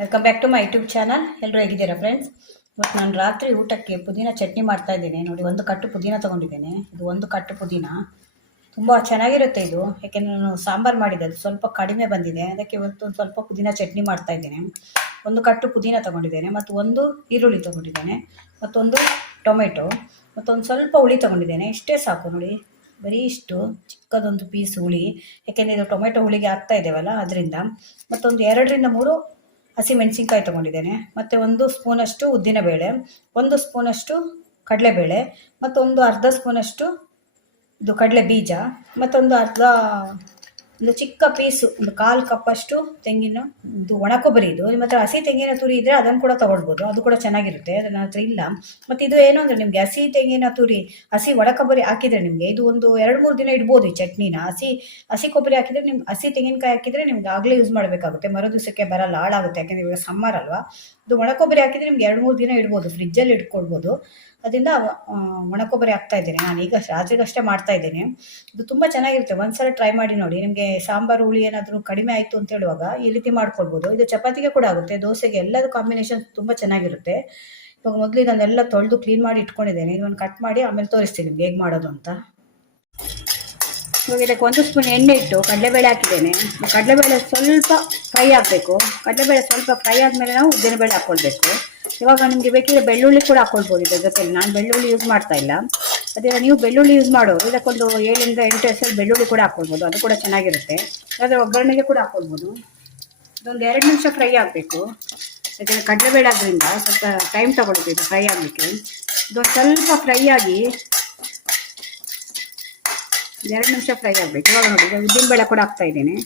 Welcome back to my YouTube channel. ಎಲ್ಲರೂ ಹೇಗಿದ್ದೀರಾ friends? ಇವತ್ತು ನಾನು ರಾತ್ರಿ ಊಟಕ್ಕೆ ಪುದೀನ ಚಟ್ನಿ ಮಾಡ್ತಾ ಇದ್ದೇನೆ. ನೋಡಿ, ಒಂದು ಕಟ್ಟು ಪುದೀನ ತೊಗೊಂಡಿದ್ದೇನೆ. ಇದು ಒಂದು ಕಟ್ಟು ಪುದೀನ ತುಂಬ ಚೆನ್ನಾಗಿರುತ್ತೆ ಇದು. ಯಾಕೆಂದರೆ ನಾನು ಸಾಂಬಾರು ಮಾಡಿದ್ದೆ, ಅದು ಸ್ವಲ್ಪ ಕಡಿಮೆ ಬಂದಿದೆ. ಅದಕ್ಕೆ ಇವತ್ತು ಒಂದು ಸ್ವಲ್ಪ ಪುದೀನ ಚಟ್ನಿ ಮಾಡ್ತಾ ಇದ್ದೇನೆ. ಒಂದು ಕಟ್ಟು ಪುದೀನ ತೊಗೊಂಡಿದ್ದೇನೆ, ಮತ್ತು ಒಂದು ಈರುಳ್ಳಿ ತೊಗೊಂಡಿದ್ದೇನೆ, ಮತ್ತೊಂದು ಟೊಮೆಟೊ, ಮತ್ತೊಂದು ಸ್ವಲ್ಪ ಹುಳಿ ತೊಗೊಂಡಿದ್ದೇನೆ. ಇಷ್ಟೇ ಸಾಕು ನೋಡಿ, ಬರೀ ಇಷ್ಟು ಚಿಕ್ಕದೊಂದು ಪೀಸ್ ಹುಳಿ. ಯಾಕೆಂದರೆ ಇದು ಟೊಮೆಟೊ ಹುಳಿಗೆ ಹಾಕ್ತಾ ಇದ್ದೇವಲ್ಲ, ಅದರಿಂದ. ಮತ್ತೊಂದು 2 3 ಹಸಿಮೆಣಸಿನ್ಕಾಯಿ ತೊಗೊಂಡಿದ್ದೇನೆ, ಮತ್ತು 1 ಸ್ಪೂನಷ್ಟು ಉದ್ದಿನಬೇಳೆ, 1 ಸ್ಪೂನಷ್ಟು ಕಡಲೆಬೇಳೆ, ಮತ್ತೊಂದು ಅರ್ಧ ಸ್ಪೂನಷ್ಟು ಇದು ಕಡಲೆ ಬೀಜ, ಮತ್ತೊಂದು ಒಂದು ಚಿಕ್ಕ ಪೀಸು, ಒಂದು 1/4 ಕಪ್ಪಷ್ಟು ತೆಂಗಿನ ಇದು ಒಣ ಕೊಬ್ಬರಿ. ಇದು ನಿಮ್ಮ ಹತ್ರ ಹಸಿ ತೆಂಗಿನ ತುರಿ ಇದ್ದರೆ ಅದನ್ನು ಕೂಡ ತೊಗೊಳ್ಬೋದು, ಅದು ಕೂಡ ಚೆನ್ನಾಗಿರುತ್ತೆ. ಅದು ನನ್ನ ಹತ್ರ ಇಲ್ಲ. ಮತ್ತು ಇದು ಏನು ಅಂದರೆ, ನಿಮಗೆ ಹಸಿ ತೆಂಗಿನ ತುರಿ, ಹಸಿ ಒಣ ಕೊಬ್ಬರಿ ಹಾಕಿದರೆ ನಿಮಗೆ ಇದು ಒಂದು 2 3 ದಿನ ಇಡ್ಬೋದು ಈ ಚಟ್ನಿನ. ಹಸಿ ಕೊಬ್ಬರಿ ಹಾಕಿದರೆ, ನಿಮ್ಗೆ ಹಸಿ ತೆಂಗಿನಕಾಯಿ ಹಾಕಿದರೆ ನಿಮ್ಗೆ ಆಗಲೇ ಯೂಸ್ ಮಾಡಬೇಕಾಗುತ್ತೆ, ಮರು ದಿವಸಕ್ಕೆ ಬರಲ್ಲ, ಹಾಳಾಗುತ್ತೆ. ಯಾಕೆಂದರೆ ಇವಾಗ ಸಮ್ಮರ್ ಅಲ್ವಾ. ಇದು ಒಣ ಕೊಬ್ಬರಿ ಹಾಕಿದರೆ ನಿಮ್ಗೆ 2 3 ದಿನ ಇಡ್ಬೋದು, ಫ್ರಿಜ್ಜಲ್ಲಿ ಇಟ್ಕೊಳ್ಬೋದು. ಅದರಿಂದ ಒಣ ಕೊಬ್ಬರಿ ಹಾಕ್ತಾ ಇದ್ದೇನೆ ನಾನು. ಈಗ ರಾತ್ರಿಗಷ್ಟೇ ಮಾಡ್ತಾ ಇದ್ದೇನೆ. ಇದು ತುಂಬ ಚೆನ್ನಾಗಿರುತ್ತೆ, ಒಂದ್ಸಲ ಟ್ರೈ ಮಾಡಿ ನೋಡಿ. ನಿಮಗೆ ಸಾಂಬಾರು ಹುಳಿ ಏನಾದರೂ ಕಡಿಮೆ ಆಯಿತು ಅಂತ ಹೇಳುವಾಗ ಈ ರೀತಿ ಮಾಡ್ಕೊಳ್ಬೋದು. ಇದು ಚಪಾತಿಗೆ ಕೂಡ ಆಗುತ್ತೆ, ದೋಸೆಗೆ, ಎಲ್ಲದೂ ಕಾಂಬಿನೇಷನ್ ತುಂಬ ಚೆನ್ನಾಗಿರುತ್ತೆ. ಇವಾಗ ಮೊದಲು ಇದನ್ನೆಲ್ಲ ತೊಳೆದು ಕ್ಲೀನ್ ಮಾಡಿ ಇಟ್ಕೊಂಡಿದ್ದೇನೆ. ಇದನ್ನು ಕಟ್ ಮಾಡಿ ಆಮೇಲೆ ತೋರಿಸ್ತೀನಿ ನಿಮ್ಗೆ ಹೇಗೆ ಮಾಡೋದು ಅಂತ. ಇವಾಗ ಇದಕ್ಕೆ 1 ಸ್ಪೂನ್ ಎಣ್ಣೆ ಇಟ್ಟು ಕಡಲೆಬೇಳೆ ಹಾಕಿದ್ದೇನೆ. ಕಡಲೆಬೇಳೆ ಸ್ವಲ್ಪ ಫ್ರೈ ಆಗಬೇಕು. ಕಡಲೆಬೇಳೆ ಸ್ವಲ್ಪ ಫ್ರೈ ಆದಮೇಲೆ ನಾವು ಉದ್ದಿನಬೇಳೆ ಹಾಕ್ಕೊಳ್ಬೇಕು. ಇವಾಗ ನಿಮಗೆ ಬೇಕಿದ್ರೆ ಬೆಳ್ಳುಳ್ಳಿ ಕೂಡ ಹಾಕ್ಕೊಳ್ಬೋದು ಇದರ ಜೊತೆಲಿ. ನಾನು ಬೆಳ್ಳುಳ್ಳಿ ಯೂಸ್ ಮಾಡ್ತಾ ಇಲ್ಲ. ಅದೇ ನೀವು ಬೆಳ್ಳುಳ್ಳಿ ಯೂಸ್ ಮಾಡೋರು ಇದಕ್ಕೊಂದು 7 ಇಂದ 8 ಎಸಳು ಬೆಳ್ಳುಳ್ಳಿ ಕೂಡ ಹಾಕ್ಕೊಳ್ಬೋದು, ಅದು ಕೂಡ ಚೆನ್ನಾಗಿರುತ್ತೆ. ಅದೇ ಒಗ್ಗರಣೆಗೆ ಕೂಡ ಹಾಕ್ಕೊಳ್ಬೋದು. ಇದೊಂದು 2 ನಿಮಿಷ ಫ್ರೈ ಆಗಬೇಕು. ಯಾಕೆಂದರೆ ಕಡಲೆಬೇಳೆ ಆದ್ದರಿಂದ ಸ್ವಲ್ಪ ಟೈಮ್ ತಗೊಳುತ್ತೆ ಇದು ಫ್ರೈ ಆಗಲಿಕ್ಕೆ. ಇದೊಂದು ಸ್ವಲ್ಪ ಫ್ರೈ ಆಗಿ 2 ನಿಮಿಷ ಫ್ರೈ ಆಗಬೇಕು. ಇವಾಗ ನೋಡಿ, ಉದ್ದಿನಬೇಳೆ ಕೂಡ ಹಾಕ್ತಾ ಇದ್ದೇನೆ.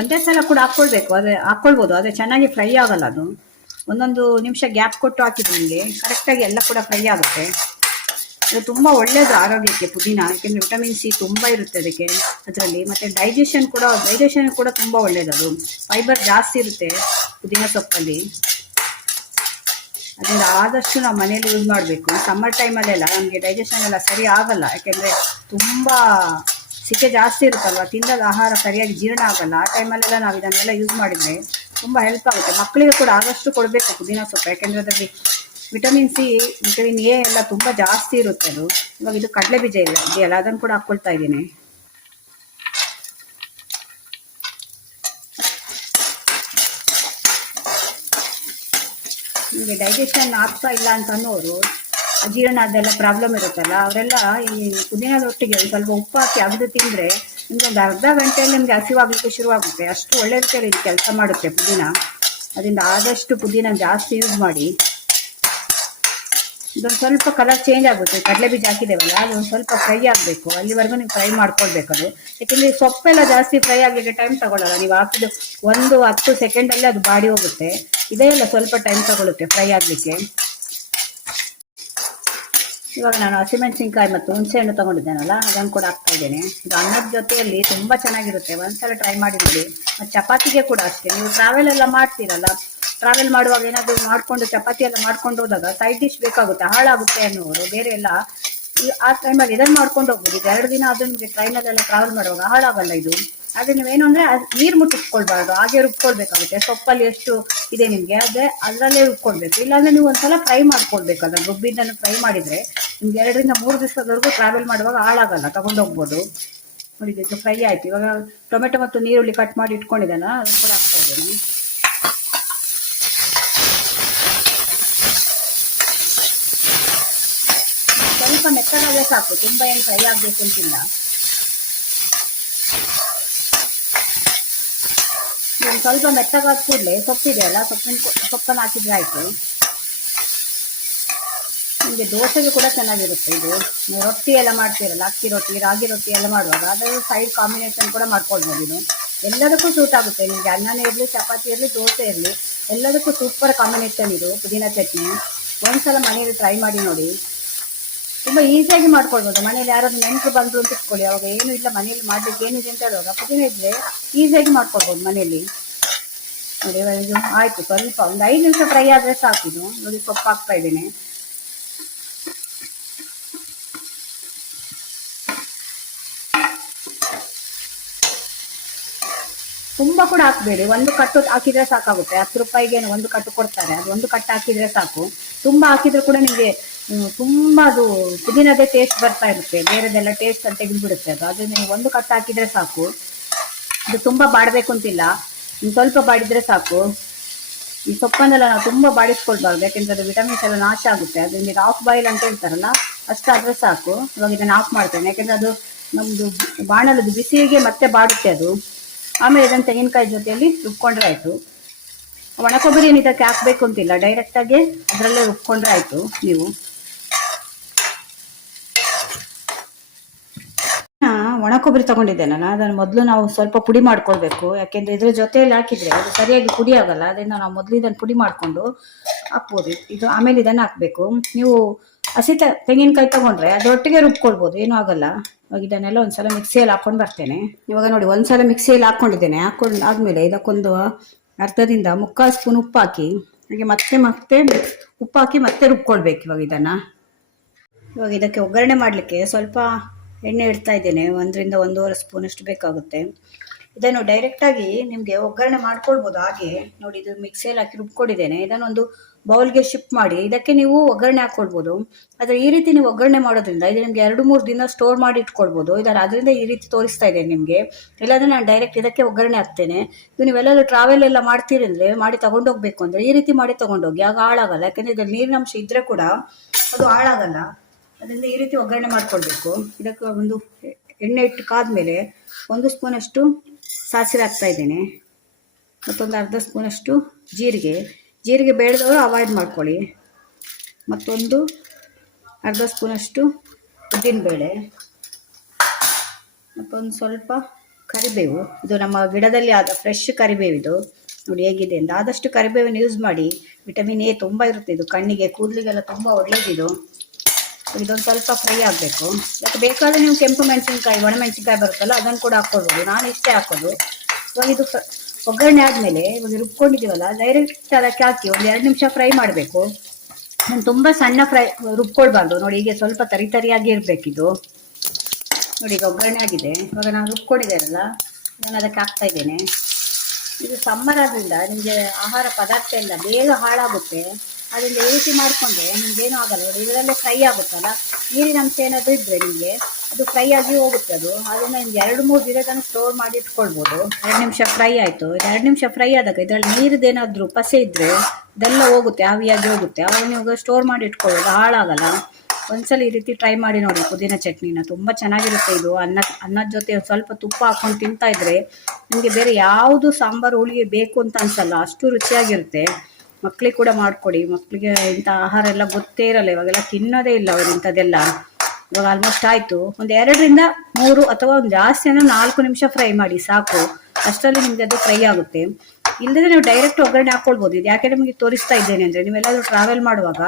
ಒಂದೇ ಸಲ ಕೂಡ ಹಾಕ್ಕೊಳ್ಬೇಕು, ಅದೇ ಹಾಕ್ಕೊಳ್ಬೋದು, ಆದರೆ ಚೆನ್ನಾಗಿ ಫ್ರೈ ಆಗಲ್ಲ ಅದು. ಒಂದೊಂದು ನಿಮಿಷ ಗ್ಯಾಪ್ ಕೊಟ್ಟು ಹಾಕಿದ್ರೆ ನಿಮಗೆ ಕರೆಕ್ಟಾಗಿ ಎಲ್ಲ ಕೂಡ ಫ್ರೈ ಆಗುತ್ತೆ. ಇದು ತುಂಬ ಒಳ್ಳೆಯದು ಆರೋಗ್ಯಕ್ಕೆ ಪುದೀನ, ಯಾಕೆಂದರೆ ವಿಟಮಿನ್ ಸಿ ತುಂಬ ಇರುತ್ತೆ ಅದಕ್ಕೆ ಅದರಲ್ಲಿ. ಮತ್ತು ಡೈಜೆಷನ್ ಕೂಡ ತುಂಬ ಒಳ್ಳೆಯದು. ಫೈಬರ್ ಜಾಸ್ತಿ ಇರುತ್ತೆ ಪುದೀನ ಸೊಪ್ಪಲ್ಲಿ. ಅದರಿಂದ ಆದಷ್ಟು ನಾವು ಮನೇಲಿ ಯೂಸ್ ಮಾಡಬೇಕು. ಸಮ್ಮರ್ ಟೈಮಲ್ಲೆಲ್ಲ ನಮಗೆ ಡೈಜೆಷನ್ ಎಲ್ಲ ಸರಿ ಆಗಲ್ಲ, ಯಾಕೆಂದರೆ ತುಂಬ ಸಿಕೆ ಜಾಸ್ತಿ ಇರುತ್ತಲ್ವ, ತಿಂದದ ಆಹಾರ ಸರಿಯಾಗಿ ಜೀರ್ಣ ಆಗಲ್ಲ. ಆ ಟೈಮಲ್ಲೆಲ್ಲ ನಾವು ಇದನ್ನೆಲ್ಲ ಯೂಸ್ ಮಾಡಿದರೆ ತುಂಬ ಹೆಲ್ಪ್ ಆಗುತ್ತೆ. ಮಕ್ಕಳಿಗೆ ಕೂಡ ಆದಷ್ಟು ಕೊಡಬೇಕು ಪುದೀನ ಸೊಪ್ಪು, ಯಾಕೆಂದರೆ ಅದರಲ್ಲಿ ವಿಟಮಿನ್ ಸಿ, ವಿಟಮಿನ್ ಎ ಎಲ್ಲ ತುಂಬ ಜಾಸ್ತಿ ಇರುತ್ತೆ ಅದು. ಇವಾಗ ಇದು ಕಡಲೆ ಬೀಜ ಇದೆಯಲ್ಲ, ಅದನ್ನು ಕೂಡ ಹಾಕ್ಕೊಳ್ತಾ ಇದ್ದೀನಿ. ನಿಮಗೆ ಡೈಜೆಷನ್ ಆಗ್ತಾ ಇಲ್ಲ ಅಂತ ಅನ್ನೋರು, ಅಜೀರ್ಣ ಅದೆಲ್ಲ ಪ್ರಾಬ್ಲಮ್ ಇರುತ್ತಲ್ಲ, ಅವರೆಲ್ಲ ಈ ಪುದೀನದೊಟ್ಟಿಗೆ ಒಂದು ಸ್ವಲ್ಪ ಉಪ್ಪು ಹಾಕಿ ಅಗದು ತಿಂದರೆ ನಿಮ್ಗೆ ಒಂದು ಅರ್ಧ ಗಂಟೆಯಲ್ಲಿ ನಿಮಗೆ ಹಸಿವಾಗಲಿಕ್ಕೆ ಶುರುವಾಗುತ್ತೆ. ಅಷ್ಟು ಒಳ್ಳೆ ರೀತಿಯಲ್ಲಿ ಇದು ಕೆಲಸ ಮಾಡುತ್ತೆ ಪುದೀನ. ಅದರಿಂದ ಆದಷ್ಟು ಪುದೀನ ಜಾಸ್ತಿ ಯೂಸ್ ಮಾಡಿ. ಇದೊಂದು ಸ್ವಲ್ಪ ಕಲರ್ ಚೇಂಜ್ ಆಗುತ್ತೆ, ಕಡಲೆ ಬೀಜ ಹಾಕಿದ್ದೇವಲ್ಲ, ಅದೊಂದು ಸ್ವಲ್ಪ ಫ್ರೈ ಆಗಬೇಕು. ಅಲ್ಲಿವರೆಗೂ ನೀವು ಫ್ರೈ ಮಾಡ್ಕೊಳ್ಬೇಕು ಅದು. ಯಾಕೆಂದರೆ ಸೊಪ್ಪೆಲ್ಲ ಜಾಸ್ತಿ ಫ್ರೈ ಆಗಲಿಕ್ಕೆ ಟೈಮ್ ತಗೊಳ್ಳಲ್ಲ. ನೀವು ಹಾಕಿದ್ದು 10 ಸೆಕೆಂಡಲ್ಲೇ ಅದು ಬಾಡಿ ಹೋಗುತ್ತೆ. ಇದೇ ಎಲ್ಲ ಸ್ವಲ್ಪ ಟೈಮ್ ತಗೊಳುತ್ತೆ ಫ್ರೈ ಆಗಲಿಕ್ಕೆ. ಇವಾಗ ನಾನು ಹಸಿಮೆಣಸಿನ್ಕಾಯಿ ಮತ್ತು ಹುಣಸೆಹಣ್ಣು ತೊಗೊಂಡಿದ್ದೇನಲ್ಲ, ಅದನ್ನು ಕೂಡ ಹಾಕ್ತಾ ಇದ್ದೇನೆ. ಇದು ಅನ್ನದ ಜೊತೆಯಲ್ಲಿ ತುಂಬ ಚೆನ್ನಾಗಿರುತ್ತೆ, ಒಂದ್ಸಲ ಟ್ರೈ ಮಾಡಿ ನೋಡಿ. ಮತ್ತು ಚಪಾತಿಗೆ ಕೂಡ ಅಷ್ಟೇ. ನೀವು ಟ್ರಾವೆಲ್ ಎಲ್ಲ ಮಾಡ್ತೀರಲ್ಲ, ಟ್ರಾವೆಲ್ ಮಾಡುವಾಗ ಏನಾದರೂ ಮಾಡಿಕೊಂಡು ಚಪಾತಿ ಎಲ್ಲ ಮಾಡ್ಕೊಂಡು ಹೋದಾಗ ಸೈಡ್ ಡಿಶ್ ಬೇಕಾಗುತ್ತೆ, ಹಾಳಾಗುತ್ತೆ ಅನ್ನೋರು ಬೇರೆ ಎಲ್ಲ ಆ ಟೈಮಲ್ಲಿ ಇದನ್ನು ಮಾಡ್ಕೊಂಡು ಹೋಗ್ಬೋದು. ಇದು 2 ದಿನ ಆದರೂ ನಿಮಗೆ ಟ್ರೈನಲ್ಲೆಲ್ಲ ಟ್ರಾವೆಲ್ ಮಾಡುವಾಗ ಹಾಳಾಗಲ್ಲ ಇದು. ಆದರೆ ನೀವೇನು ಅಂದರೆ ನೀರು ಮುಟ್ಟಿಸ್ಕೊಳ್ಬಾರ್ದು, ಹಾಗೆ ರುಬ್ಕೊಳ್ಬೇಕಾಗುತ್ತೆ. ಸೊಪ್ಪಲ್ಲಿ ಎಷ್ಟು ಇದೆ ನಿಮಗೆ ಅದರಲ್ಲೇ ರುಬ್ಕೊಳ್ಬೇಕು. ಇಲ್ಲಾಂದರೆ ನೀವು ಒಂದ್ಸಲ ಫ್ರೈ ಮಾಡ್ಕೊಳ್ಬೇಕು. ಅದನ್ನು ರುಬ್ಬಿದ್ದನ್ನು ಫ್ರೈ ಮಾಡಿದರೆ ನಿಮ್ಗೆ 2 ರಿಂದ 3 ದಿವಸದವರೆಗೂ ಟ್ರಾವೆಲ್ ಮಾಡುವಾಗ ಹಾಳಾಗಲ್ಲ, ತಗೊಂಡೋಗ್ಬೋದು. ನೋಡಿ, ಇದು ಫ್ರೈ ಆಯಿತು. ಇವಾಗ ಟೊಮೆಟೊ ಮತ್ತು ನೀರುಳ್ಳಿ ಕಟ್ ಮಾಡಿ ಇಟ್ಕೊಂಡಿದ್ದೇನೆ, ಅದನ್ನು ಕೂಡ ಹಾಕ್ತಾ ಇದ್ದೇನೆ. ಸ್ವಲ್ಪ ಮೆತ್ತಗಾದರೆ ಸಾಕು, ತುಂಬ ಏನು ಫ್ರೈ ಆಗಬೇಕು ಅಂತಿಲ್ಲ. ಸ್ವಲ್ಪ ಮೆತ್ತಗಾದ ಕೂಡಲೇ ಸೊಪ್ಪಿದೆ ಅಲ್ಲ, ಸೊಪ್ಪನ್ನು ಹಾಕಿದ್ರೆ ಆಯಿತು. ನಿಮಗೆ ದೋಸೆಗೆ ಕೂಡ ಚೆನ್ನಾಗಿರುತ್ತೆ ಇದು. ನೀವು ರೊಟ್ಟಿ ಎಲ್ಲ ಮಾಡ್ತೀರಲ್ಲ, ಅಕ್ಕಿ ರೊಟ್ಟಿ, ರಾಗಿ ರೊಟ್ಟಿ ಎಲ್ಲ ಮಾಡುವಾಗ ಅದರ ಸೈಡ್ ಕಾಂಬಿನೇಷನ್ ಕೂಡ ಮಾಡ್ಕೊಳ್ಬೋದು. ಇದು ಎಲ್ಲದಕ್ಕೂ ಸೂಟ್ ಆಗುತ್ತೆ ನಿಮಗೆ. ಅನ್ನನೇ ಇರಲಿ, ಚಪಾತಿ ಇರಲಿ, ದೋಸೆ ಇರಲಿ, ಎಲ್ಲದಕ್ಕೂ ಸೂಪರ್ ಕಾಂಬಿನೇಷನ್ ಇದು ಪುದೀನ ಚಟ್ನಿ. ಒಂದ್ಸಲ ಮನೆಯಲ್ಲಿ ಟ್ರೈ ಮಾಡಿ ನೋಡಿ. ತುಂಬ ಈಸಿಯಾಗಿ ಮಾಡ್ಕೊಳ್ಬೋದು. ಮನೇಲಿ ಯಾರಾದ್ರೂ ನೆಂಟರು ಬಂದರು ಅಂತ ಇಟ್ಕೊಳ್ಳಿ, ಅವಾಗ ಏನೂ ಇಲ್ಲ ಮನೇಲಿ ಮಾಡಲಿಕ್ಕೆ ಏನಿದೆ ಅಂತ ಹೇಳುವಾಗ ಪುದೀನ ಇದ್ದರೆ ಈಸಿಯಾಗಿ ಮಾಡ್ಕೊಳ್ಬೋದು ಮನೇಲಿ. ನೋಡಿ, ಇದು ಆಯಿತು. ಸ್ವಲ್ಪ ಒಂದು 5 ನಿಮಿಷ ಫ್ರೈ ಆದರೆ ಸಾಕಿದು. ನೋಡಿ, ಸೊಪ್ಪು ಹಾಕ್ತಾ ಇದ್ದೇನೆ. ತುಂಬ ಕೂಡ ಹಾಕಬೇಡಿ, ಒಂದು ಕಟ್ಟು ಹಾಕಿದರೆ ಸಾಕಾಗುತ್ತೆ. 10 ರೂಪಾಯಿಗೆ ಒಂದು ಕಟ್ಟು ಕೊಡ್ತಾರೆ, ಅದು ಒಂದು ಕಟ್ಟು ಹಾಕಿದರೆ ಸಾಕು. ತುಂಬ ಹಾಕಿದ್ರೆ ಕೂಡ ನಿಮಗೆ ತುಂಬ ಅದು ಪುದೀನದೇ ಟೇಸ್ಟ್ ಬರ್ತಾ ಇರುತ್ತೆ, ಬೇರೆದೆಲ್ಲ ಟೇಸ್ಟ್ ಅಂತ ತೆಗೆದುಬಿಡುತ್ತೆ ಅದು ನೀವು ಒಂದು ಕಟ್ಟು ಹಾಕಿದರೆ ಸಾಕು. ಅದು ತುಂಬ ಬಾಡಬೇಕು ಅಂತಿಲ್ಲ, ಸ್ವಲ್ಪ ಬಾಡಿದರೆ ಸಾಕು. ಈ ಸೊಪ್ಪನ್ನೆಲ್ಲ ನಾವು ತುಂಬ ಬಾಡಿಸ್ಕೊಳ್ಬಾರ್ದು, ಯಾಕೆಂದರೆ ಅದು ವಿಟಮಿನ್ಸ್ ಎಲ್ಲ ನಾಶ ಆಗುತ್ತೆ. ಅದರಿಂದ ಈಗ ಆಫ್ ಬಾಯ್ಲ್ ಅಂತ ಹೇಳ್ತಾರಲ್ಲ, ಅಷ್ಟಾದರೆ ಸಾಕು. ಇವಾಗ ಇದನ್ನು ಆಫ್ ಮಾಡ್ತೇನೆ, ಯಾಕೆಂದರೆ ಅದು ನಮ್ಮದು ಬಾಣಲದು ಬಿಸಿಗೆ ಮತ್ತೆ ಬಾಡುತ್ತೆ ಅದು. ಆಮೇಲೆ ಇದನ್ನು ತೆಂಗಿನಕಾಯಿ ಜೊತೆಯಲ್ಲಿ ರುಬ್ಕೊಂಡ್ರೆ ಆಯಿತು. ಒಣ ಕೊಬ್ಬರಿ ಏನು ಇದಕ್ಕೆ ಹಾಕಬೇಕು ಅಂತಿಲ್ಲ, ಡೈರೆಕ್ಟಾಗಿ ಅದರಲ್ಲೇ ರುಬ್ಕೊಂಡ್ರೆ ಆಯಿತು. ನೀವು ಒಣ ಕೊಬ್ಬರಿ ತಗೊಂಡಿದ್ದೇನಲ್ಲ, ಅದನ್ನು ಮೊದಲು ನಾವು ಸ್ವಲ್ಪ ಪುಡಿ ಮಾಡ್ಕೊಳ್ಬೇಕು. ಯಾಕೆಂದರೆ ಇದ್ರ ಜೊತೆಯಲ್ಲಿ ಹಾಕಿದರೆ ಅದು ಸರಿಯಾಗಿ ಪುಡಿ ಆಗಲ್ಲ. ಅದರಿಂದ ನಾವು ಮೊದಲು ಇದನ್ನು ಪುಡಿ ಮಾಡಿಕೊಂಡು ಹಾಕ್ಬೋದು. ಇದು ಆಮೇಲೆ ಇದನ್ನು ಹಾಕಬೇಕು. ನೀವು ಹಸಿ ತೆಂಗಿನಕಾಯಿ ತಗೊಂಡ್ರೆ ಅದರೊಟ್ಟಿಗೆ ರುಬ್ಕೊಳ್ಬೋದು, ಏನೂ ಆಗಲ್ಲ. ಇವಾಗ ಇದನ್ನೆಲ್ಲ ಒಂದ್ಸಲ ಮಿಕ್ಸಿಯಲ್ಲಿ ಹಾಕೊಂಡು ಬರ್ತೇನೆ. ಇವಾಗ ನೋಡಿ, ಒಂದ್ಸಲ ಮಿಕ್ಸಿಯಲ್ಲಿ ಹಾಕ್ಕೊಂಡಿದ್ದೇನೆ. ಹಾಕೊಂಡು ಆದಮೇಲೆ ಇದಕ್ಕೊಂದು ಅರ್ಧದಿಂದ 3/4 ಸ್ಪೂನ್ ಉಪ್ಪು ಹಾಕಿ, ಹಾಗೆ ಮತ್ತೆ ಉಪ್ಪು ಹಾಕಿ ಮತ್ತೆ ರುಬ್ಕೊಳ್ಬೇಕು. ಇವಾಗ ಇದಕ್ಕೆ ಒಗ್ಗರಣೆ ಮಾಡಲಿಕ್ಕೆ ಸ್ವಲ್ಪ ಎಣ್ಣೆ ಇಡ್ತಾ ಇದ್ದೇನೆ. 1 ರಿಂದ 1.5 ಸ್ಪೂನ್ ಅಷ್ಟು ಬೇಕಾಗುತ್ತೆ. ಇದನ್ನು ಡೈರೆಕ್ಟಾಗಿ ನಿಮಗೆ ಒಗ್ಗರಣೆ ಮಾಡ್ಕೊಳ್ಬೋದು. ಹಾಗೆ ನೋಡಿ, ಇದು ಮಿಕ್ಸಿಯಲ್ಲಿ ಹಾಕಿ ರುಬ್ಕೊಂಡಿದ್ದೇನೆ. ಇದನ್ನೊಂದು ಬೌಲ್ಗೆ ಶಿಫ್ಟ್ ಮಾಡಿ ಇದಕ್ಕೆ ನೀವು ಒಗ್ಗರಣೆ ಹಾಕ್ಕೊಳ್ಬೋದು. ಆದರೆ ಈ ರೀತಿ ನೀವು ಒಗ್ಗರಣೆ ಮಾಡೋದ್ರಿಂದ ಇದು ನಿಮಗೆ 2-3 ದಿನ ಸ್ಟೋರ್ ಮಾಡಿ ಇಟ್ಕೊಳ್ಬೋದು. ಅದರಿಂದ ಈ ರೀತಿ ತೋರಿಸ್ತಾ ಇದ್ದೇನೆ ನಿಮಗೆ. ಇಲ್ಲಾಂದರೆ ನಾನು ಡೈರೆಕ್ಟ್ ಇದಕ್ಕೆ ಒಗ್ಗರಣೆ ಹಾಕ್ತೇನೆ. ಇದು ನೀವೆಲ್ಲರೂ ಟ್ರಾವೆಲ್ ಎಲ್ಲ ಮಾಡ್ತೀರಿ ಅಂದರೆ, ಮಾಡಿ ತಗೊಂಡೋಗ್ಬೇಕು ಅಂದರೆ ಈ ರೀತಿ ಮಾಡಿ ತಗೊಂಡೋಗಿ, ಆಗ ಹಾಳಾಗಲ್ಲ. ಯಾಕೆಂದರೆ ಇದರಲ್ಲಿ ನೀರಿನಂಶ ಇದ್ದರೆ ಕೂಡ ಅದು ಹಾಳಾಗಲ್ಲ. ಅದರಿಂದ ಈ ರೀತಿ ಒಗ್ಗರಣೆ ಮಾಡ್ಕೊಳ್ಬೇಕು. ಇದಕ್ಕೆ ಒಂದು ಎಣ್ಣೆ ಇಟ್ಟು ಕಾದ್ಮೇಲೆ 1 ಸ್ಪೂನಷ್ಟು ಸಾಸಿವೆ ಹಾಕ್ತಾ ಇದ್ದೇನೆ. ಮತ್ತೊಂದು ಅರ್ಧ ಸ್ಪೂನಷ್ಟು ಜೀರಿಗೆ ಬೇಡದವರು ಅವಾಯ್ಡ್ ಮಾಡ್ಕೊಳ್ಳಿ. ಮತ್ತೊಂದು ಅರ್ಧ ಸ್ಪೂನಷ್ಟು ಉದ್ದಿನಬೇಳೆ, ಮತ್ತೊಂದು ಸ್ವಲ್ಪ ಕರಿಬೇವು. ಇದು ನಮ್ಮ ಗಿಡದಲ್ಲಿ ಆದ ಫ್ರೆಶ್ ಕರಿಬೇವು. ಇದು ನೋಡಿ ಹೇಗಿದೆ ಅಂತ. ಆದಷ್ಟು ಕರಿಬೇವನ್ನು ಯೂಸ್ ಮಾಡಿ. ವಿಟಮಿನ್ ಎ ತುಂಬ ಇರುತ್ತೆ. ಇದು ಕಣ್ಣಿಗೆ, ಕೂದಲಿಗೆಲ್ಲ ತುಂಬ ಒಳ್ಳೆಯದಿದು. ಇದೊಂದು ಸ್ವಲ್ಪ ಫ್ರೈ ಆಗಬೇಕು. ಅದಕ್ಕೆ ಬೇಕಾದರೆ ನೀವು ಕೆಂಪು ಮೆಣಸಿನ್ಕಾಯಿ, ಒಣ ಮೆಣಸಿನ್ಕಾಯಿ ಬರುತ್ತಲ್ಲ, ಅದನ್ನು ಕೂಡ ಹಾಕ್ಕೊಳ್ಬೋದು. ನಾನು ಇಷ್ಟೇ ಹಾಕೋದು. ಇವಾಗ ಇದು ಒಗ್ಗರಣೆ ಆದಮೇಲೆ ಇವಾಗ ರುಬ್ಕೊಂಡಿದ್ದೀವಲ್ಲ, ಡೈರೆಕ್ಟ್ ಅದಕ್ಕೆ ಹಾಕಿ 1-2 ನಿಮಿಷ ಫ್ರೈ ಮಾಡಬೇಕು. ನಾನು ತುಂಬ ಸಣ್ಣ ಫ್ರೈ ರುಬ್ಕೊಳ್ಬಾರ್ದು. ನೋಡಿ, ಹೀಗೆ ಸ್ವಲ್ಪ ತರಿಯಾಗಿ ಇರಬೇಕಿದು. ನೋಡಿ, ಈಗ ಒಗ್ಗರಣೆ ಆಗಿದೆ. ಇವಾಗ ನಾನು ರುಬ್ಕೊಂಡಿದ್ದೇನಲ್ಲ, ನಾನು ಅದಕ್ಕೆ ಹಾಕ್ತಾ ಇದ್ದೇನೆ. ಇದು ಸಮ್ಮರ್ ಆದ್ರಿಂದ ನಿಮಗೆ ಆಹಾರ ಪದಾರ್ಥ ಎಲ್ಲ ಬೇಗ ಹಾಳಾಗುತ್ತೆ. ಅದರಿಂದ ಈ ರೀತಿ ಮಾಡಿಕೊಂಡ್ರೆ ನಿಮಗೇನೂ ಆಗಲ್ಲ. ನೋಡಿ, ಇದರಲ್ಲೇ ಫ್ರೈ ಆಗುತ್ತಲ್ಲ, ನೀರಿನ ಅಂಶ ಏನಾದರೂ ಇದ್ದರೆ ನಿಮಗೆ ಅದು ಫ್ರೈ ಆಗಿ ಹೋಗುತ್ತೆ. ಅದರಿಂದ ನಿಮ್ಗೆ 2-3 ದಿನದನ್ನು ಸ್ಟೋರ್ ಮಾಡಿ ಇಟ್ಕೊಳ್ಬೋದು. 2 ನಿಮಿಷ ಫ್ರೈ ಆಯಿತು. 2 ನಿಮಿಷ ಫ್ರೈ ಆದಾಗ ಇದರಲ್ಲಿ ನೀರದ್ದೇನಾದರೂ ಪಸೆ ಇದ್ದರೆ ಇದೆಲ್ಲ ಹೋಗುತ್ತೆ, ಆವಿಯಾಗಿ ಹೋಗುತ್ತೆ. ಅವಾಗ ನೀವು ಸ್ಟೋರ್ ಮಾಡಿ ಇಟ್ಕೊಳ್ಳೋದು, ಹಾಳಾಗಲ್ಲ. ಒಂದ್ಸಲ ಈ ರೀತಿ ಟ್ರೈ ಮಾಡಿ ನೋಡಿ ಪುದೀನ ಚಟ್ನಿನ. ತುಂಬ ಚೆನ್ನಾಗಿರುತ್ತೆ ಇದು. ಅನ್ನದ ಜೊತೆ ಸ್ವಲ್ಪ ತುಪ್ಪ ಹಾಕೊಂಡು ತಿಂತಾ ಇದ್ರೆ ನಿಮಗೆ ಬೇರೆ ಯಾವುದು ಸಾಂಬಾರು ಹೋಳಿಗೆ ಬೇಕು ಅಂತ ಅನ್ಸಲ್ಲ, ಅಷ್ಟು ರುಚಿಯಾಗಿರುತ್ತೆ. ಮಕ್ಕಳಿಗೆ ಕೂಡ ಮಾಡಿಕೊಡಿ. ಮಕ್ಕಳಿಗೆ ಇಂಥ ಆಹಾರ ಎಲ್ಲ ಗೊತ್ತೇ ಇರಲ್ಲ, ಇವಾಗೆಲ್ಲ ತಿನ್ನೋದೇ ಇಲ್ಲ ಅವರು ಇಂಥದ್ದೆಲ್ಲ. ಇವಾಗ ಆಲ್ಮೋಸ್ಟ್ ಆಯಿತು. ಒಂದು 2 ರಿಂದ 3 ಅಥವಾ ಒಂದು ಜಾಸ್ತಿ ಅಂದರೆ 4 ನಿಮಿಷ ಫ್ರೈ ಮಾಡಿ ಸಾಕು. ಅಷ್ಟರಲ್ಲಿ ನಿಮಗೆ ಅದು ಫ್ರೈ ಆಗುತ್ತೆ. ಇಲ್ಲದ್ರೆ ನೀವು ಡೈರೆಕ್ಟ್ ಒಗ್ಗರಣೆ ಹಾಕ್ಕೊಳ್ಬೋದು. ಇದು ಯಾಕೆ ನಿಮಗೆ ತೋರಿಸ್ತಾ ಇದ್ದೇನೆ ಅಂದರೆ, ನೀವೆಲ್ಲಾದರೂ ಟ್ರಾವೆಲ್ ಮಾಡುವಾಗ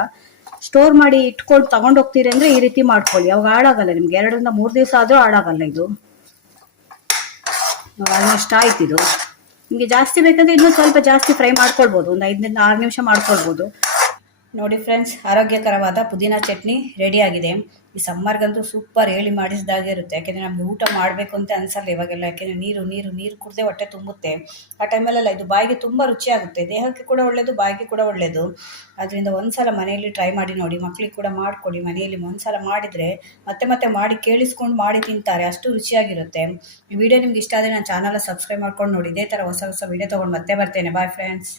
ಸ್ಟೋರ್ ಮಾಡಿ ಇಟ್ಕೊಂಡು ತಗೊಂಡು ಹೋಗ್ತೀರಿ ಅಂದರೆ ಈ ರೀತಿ ಮಾಡ್ಕೊಳ್ಳಿ. ಅವಾಗ ಹಾಳಾಗಲ್ಲ ನಿಮಗೆ. 2 ರಿಂದ 3 ದಿವಸ ಆದರೂ ಹಾಳಾಗಲ್ಲ ಇದು. ಆಲ್ಮೋಸ್ಟ್ ಆಯ್ತು ಇದು. ನಿಮಗೆ ಜಾಸ್ತಿ ಬೇಕಂದ್ರೆ ಇನ್ನೂ ಸ್ವಲ್ಪ ಜಾಸ್ತಿ ಫ್ರೈ ಮಾಡ್ಕೊಳ್ಬೋದು. ಒಂದು 5 ರಿಂದ 6 ನಿಮಿಷ ಮಾಡ್ಕೊಳ್ಬೋದು. ನೋಡಿ ಫ್ರೆಂಡ್ಸ್, ಆರೋಗ್ಯಕರವಾದ ಪುದೀನ ಚಟ್ನಿ ರೆಡಿ ಆಗಿದೆ. ಈ ಸಮ್ಮರ್ಗಂತೂ ಸೂಪರ್, ಹೇಳಿ ಮಾಡಿಸಿದಾಗೆ ಇರುತ್ತೆ. ಯಾಕೆಂದರೆ ನಮಗೆ ಊಟ ಮಾಡಬೇಕು ಅಂತ ಅನ್ಸಲ್ಲ ಇವಾಗೆಲ್ಲ. ಯಾಕೆಂದರೆ ನೀರು ಕುಡಿದೇ ಹೊಟ್ಟೆ ತುಂಬುತ್ತೆ. ಆ ಟೈಮಲ್ಲೆಲ್ಲ ಇದು ಬಾಯಿಗೆ ತುಂಬ ರುಚಿಯಾಗುತ್ತೆ. ದೇಹಕ್ಕೆ ಕೂಡ ಒಳ್ಳೆಯದು, ಬಾಯಿಗೆ ಕೂಡ ಒಳ್ಳೆಯದು. ಅದರಿಂದ ಒಂದ್ಸಲ ಮನೆಯಲ್ಲಿ ಟ್ರೈ ಮಾಡಿ ನೋಡಿ. ಮಕ್ಕಳಿಗೆ ಕೂಡ ಮಾಡಿಕೊಡಿ. ಮನೆಯಲ್ಲಿ ಒಂದ್ಸಲ ಮಾಡಿದರೆ ಮತ್ತೆ ಮಾಡಿ ಕೇಳಿಸ್ಕೊಂಡು ಮಾಡಿ ತಿಂತಾರೆ, ಅಷ್ಟು ರುಚಿಯಾಗಿರುತ್ತೆ. ಈ ವಿಡಿಯೋ ನಿಮ್ಗೆ ಇಷ್ಟ ಆದರೆ ನನ್ನ ಚಾನಲ್ ಸಬ್ಸ್ಕ್ರೈಬ್ ಮಾಡ್ಕೊಂಡು ನೋಡಿ. ಇದೇ ಥರ ಹೊಸ ವಿಡಿಯೋ ತೊಗೊಂಡು ಮತ್ತೆ ಬರ್ತೇನೆ. Bye friends.